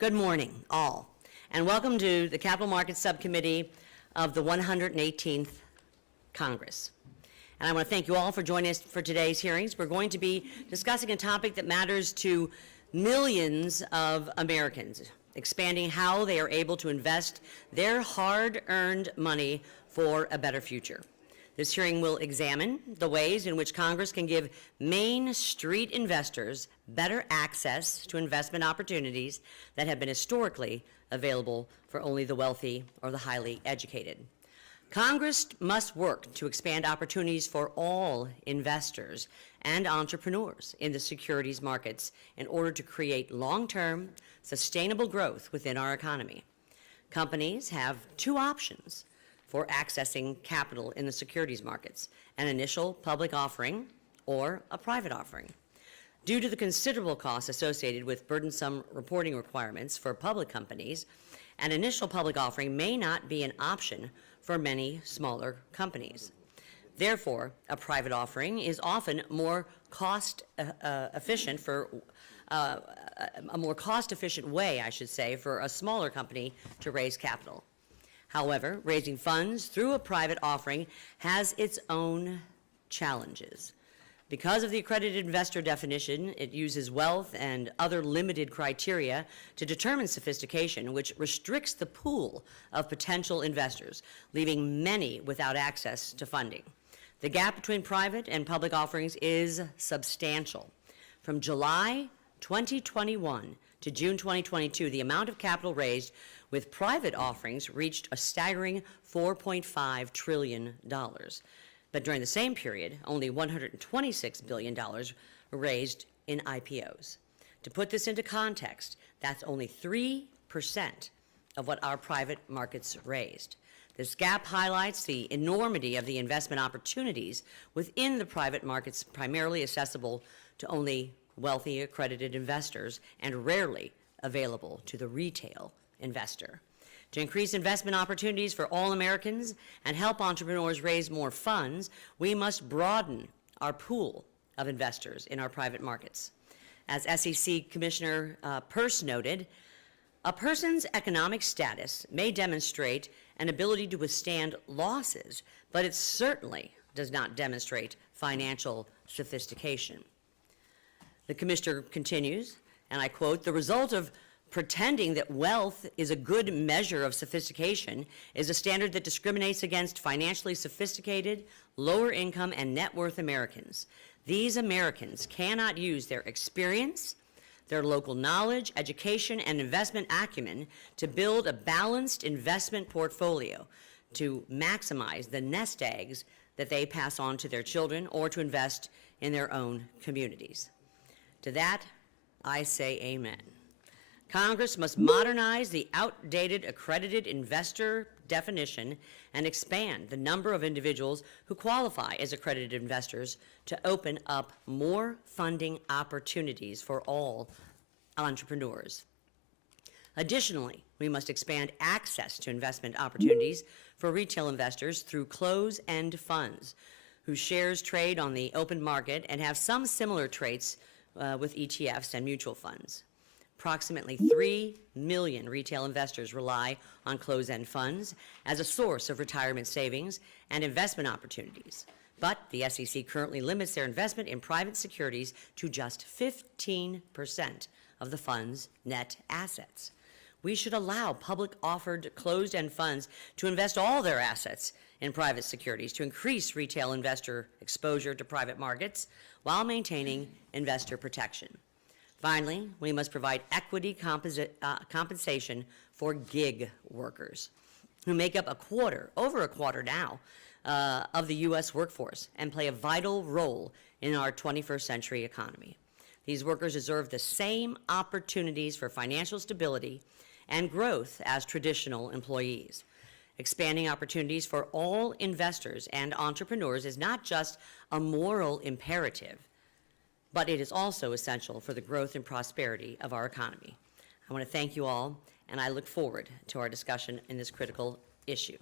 Good morning, all, and welcome to the Capital Markets Subcommittee of the 118th Congress. And I want to thank you all for joining us for today's hearings. We're going to be discussing a topic that matters to millions of Americans, expanding how they are able to invest their hard-earned money for a better future. This hearing will examine the ways in which Congress can give Main Street investors better access to investment opportunities that have been historically available for only the wealthy or the highly educated. Congress must work to expand opportunities for all investors and entrepreneurs in the securities markets in order to create long-term, sustainable growth within our economy. Companies have two options for accessing capital in the securities markets: an initial public offering or a private offering. Due to the considerable costs associated with burdensome reporting requirements for public companies, an initial public offering may not be an option for many smaller companies. Therefore, a private offering is often more cost-efficient a more cost-efficient way, I should say, for a smaller company to raise capital. However, raising funds through a private offering has its own challenges. Because of the accredited investor definition, it uses wealth and other limited criteria to determine sophistication, which restricts the pool of potential investors, leaving many without access to funding. The gap between private and public offerings is substantial. From July 2021 to June 2022, the amount of capital raised with private offerings reached a staggering $4.5 trillion. But during the same period, only $126 billion were raised in IPOs. To put this into context, that's only 3% of what our private markets raised. This gap highlights the enormity of the investment opportunities within the private markets, primarily accessible to only wealthy accredited investors and rarely available to the retail investor. To increase investment opportunities for all Americans and help entrepreneurs raise more funds, we must broaden our pool of investors in our private markets. As SEC Commissioner Peirce noted, a person's economic status may demonstrate an ability to withstand losses, but it certainly does not demonstrate financial sophistication. The Commissioner continues, and I quote, "The result of pretending that wealth is a good measure of sophistication is a standard that discriminates against financially sophisticated, lower income, and net worth Americans. These Americans cannot use their experience, their local knowledge, education, and investment acumen to build a balanced investment portfolio, to maximize the nest eggs that they pass on to their children, or to invest in their own communities." To that, I say amen. Congress must modernize the outdated accredited investor definition and expand the number of individuals who qualify as accredited investors to open up more funding opportunities for all entrepreneurs. Additionally, we must expand access to investment opportunities for retail investors through closed-end funds whose shares trade on the open market and have some similar traits with ETFs and mutual funds. Approximately 3 million retail investors rely on closed-end funds as a source of retirement savings and investment opportunities. But the SEC currently limits their investment in private securities to just 15% of the fund's net assets. We should allow public-offered closed-end funds to invest all their assets in private securities to increase retail investor exposure to private markets while maintaining investor protection. Finally, we must provide equity compensation for gig workers who make up over a quarter now, of the U.S. workforce and play a vital role in our 21st century economy. These workers deserve the same opportunities for financial stability and growth as traditional employees. Expanding opportunities for all investors and entrepreneurs is not just a moral imperative, but it is also essential for the growth and prosperity of our economy. I want to thank you all, and I look forward to our discussion in this critical issue.